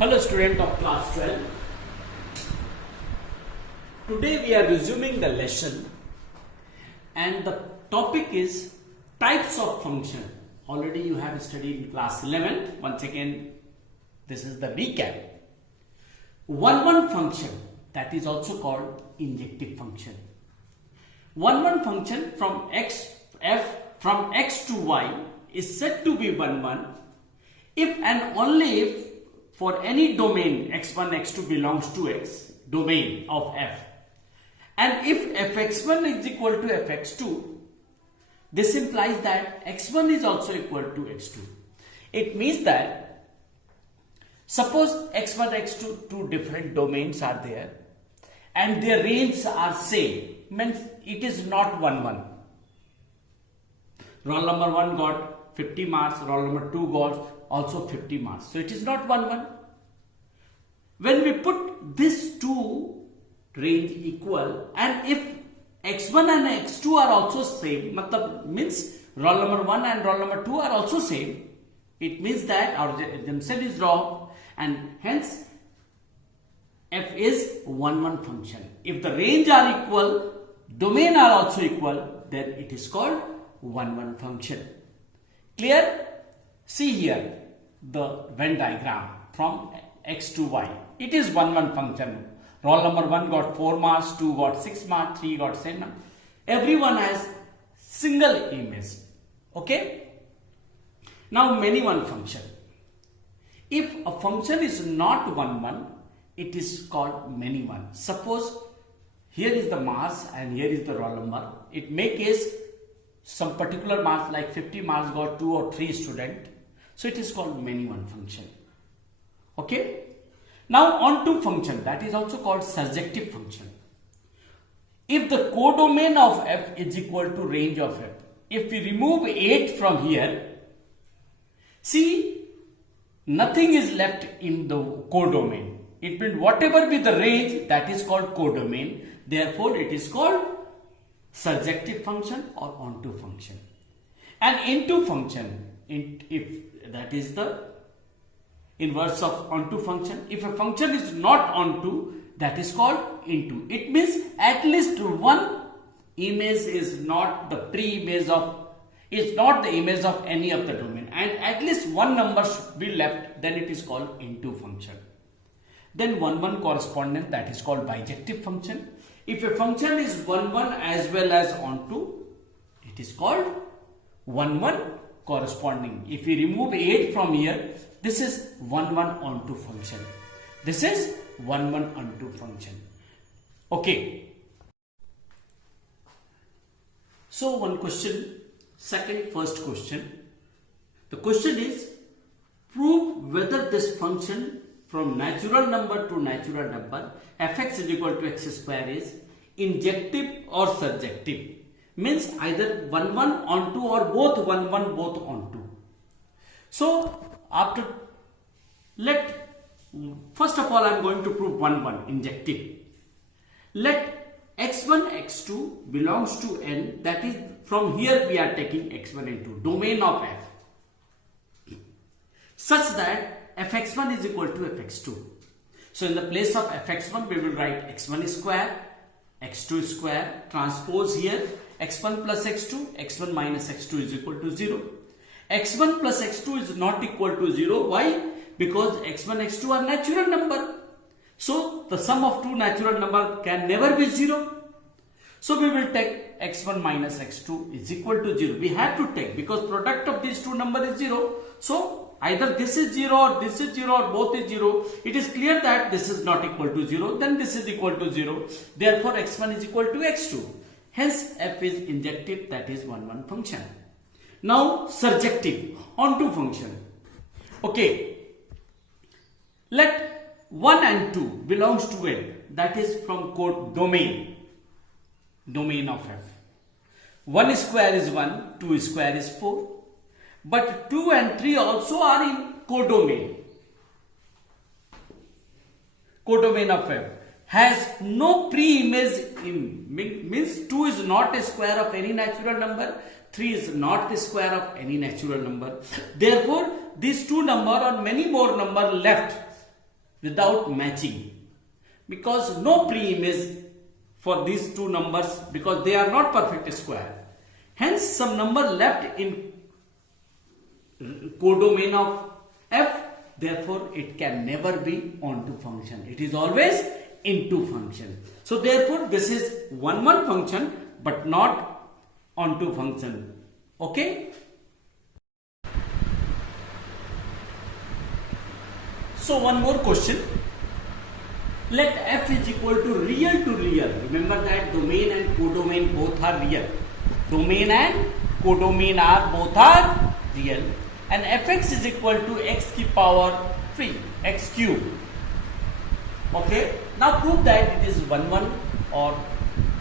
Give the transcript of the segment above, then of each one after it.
Hello student of class 12. Today we are resuming the lesson and the topic is types of function. Already you have studied in class 11. Once again, this is the recap. One function, that is also called injective function. One function from x to y is said to be 1 if and only if for any domain x1 x2 belongs to x domain of f, and if fx1 is equal to fx2, this implies that x1 is also equal to x2. It means that suppose x1 x2 two different domains are there and their ranges are same, means it is not 1 roll number 1 got 50 marks, roll number 2 got also 50 marks, so it is not 1. When we put these two range equal, and if x1 and x2 are also same, means roll number 1 and roll number 2 are also same, it means that our themselves is wrong, and hence f is 1 function. If the range are equal, domain are also equal, then it is called 1 function. Clear? See here the Venn diagram from x to y. It is 1 function. Roll number 1 got 4 marks, 2 got 6 marks, 3 got 7 marks. Everyone has single image. Okay? Now many one function. If a function is not 1, it is called many one. Suppose here is the marks and here is the roll number. It may case some particular marks like 50 marks got 2 or 3 students. So it is called many one function. Okay? Now onto function, that is also called surjective function. If the codomain of f is equal to range of f, if we remove 8 from here, see, nothing is left in the codomain. It means whatever be the range, that is called codomain. Therefore, it is called surjective function or onto function. And into function, if that is the inverse of onto function. If a function is not onto, that is called into. It means at least one image is not the pre-image of, is not the image of any of the domain, and at least one number should be left, then it is called into function. Then 1 correspondent, that is called bijective function. If a function is 1 as well as onto, it is called 1 corresponding. If we remove 8 from here, this is 1 onto function. This is 1 onto function. Okay. So one question, first question. The question is, prove whether this function from natural number to natural number fx is equal to x square is injective or surjective. Means either 1 onto or both 1 both onto. So after, first of all I am going to prove 1 injective. Let x1 x2 belongs to n, that is from here we are taking x1 into domain of f, such that fx1 is equal to fx2. So in the place of fx1 we will write x1 square, x2 square, transpose here x1 plus x2, x1 minus x2 is equal to 0. x1 plus x2 is not equal to 0. Why? Because x1 x2 are natural number. So the sum of two natural number can never be 0. So we will take x1 minus x2 is equal to 0. We have to take, because product of these two number is 0. So either this is 0 or this is 0 or both is 0. It is clear that this is not equal to 0. Then this is equal to 0. Therefore x1 is equal to x2. Hence f is injective, that is 1 function. Now surjective, onto function. Okay. Let 1 and 2 belongs to n, that is from domain of f. 1 square is 1, 2 square is 4. But 2 and 3 also are in codomain. Codomain of f has no pre-image in, means 2 is not a square of any natural number, 3 is not the square of any natural number. Therefore, these two number or many more number left without matching, because no pre-image for these two numbers, because they are not perfect square. Hence some number left in codomain of f, therefore it can never be onto function. It is always into function. So therefore this is 1 function but not onto function. Okay. So one more question. Let f is equal to real. Remember that domain and codomain both are real. Domain and codomain are both are real. And fx is equal to x की power 3, x cube. Okay. Now prove that it is 1 or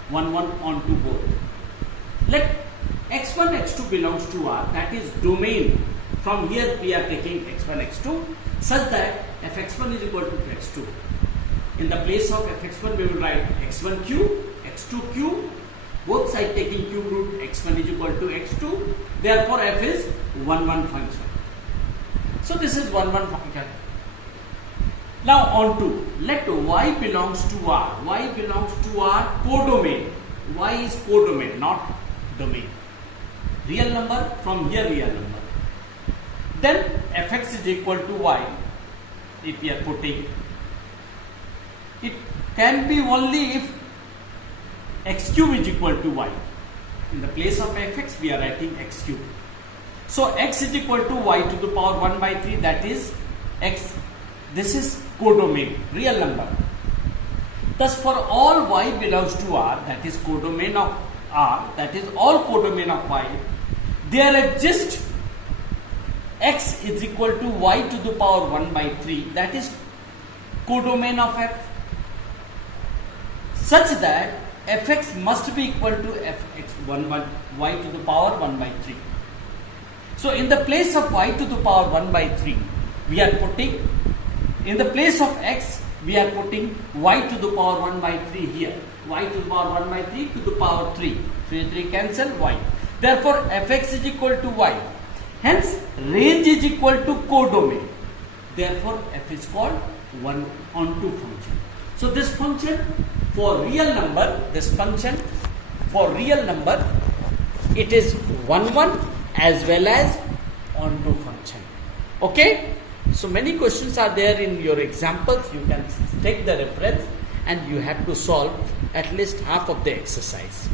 1 onto both. Let x1 x2 belongs to R, that is domain. From here we are taking x1 x2 such that fx1 is equal to x2. In the place of fx1 we will write x1 cube, x2 cube, both sides taking cube root, x1 is equal to x2. Therefore f is 1 function. So this is 1 function. Now on to, let y belongs to R. Y belongs to R codomain. Y is codomain, not domain. Real number, from here real number. Then fx is equal to y. If we are putting, it can be only if x cube is equal to y. In the place of fx we are writing x cube. So x is equal to y to the power 1 by 3, that is x. This is codomain, real number. Thus for all y belongs to R, that is codomain of R, that is all codomain of y, there exists x is equal to y to the power 1 by 3, that is codomain of f, such that fx must be equal to fx y to the power 1 by 3. So in the place of y to the power 1 by 3, we are putting, in the place of x, we are putting y to the power 1 by 3 here. Y to the power 1 by 3 to the power 3. 3 cancel y. Therefore fx is equal to y. Hence range is equal to codomain. Therefore f is called 1 onto function. So this function for real number, this function for real number, it is 1 as well as onto function. Okay. So many questions are there in your examples. You can take the reference and you have to solve at least half of the exercise.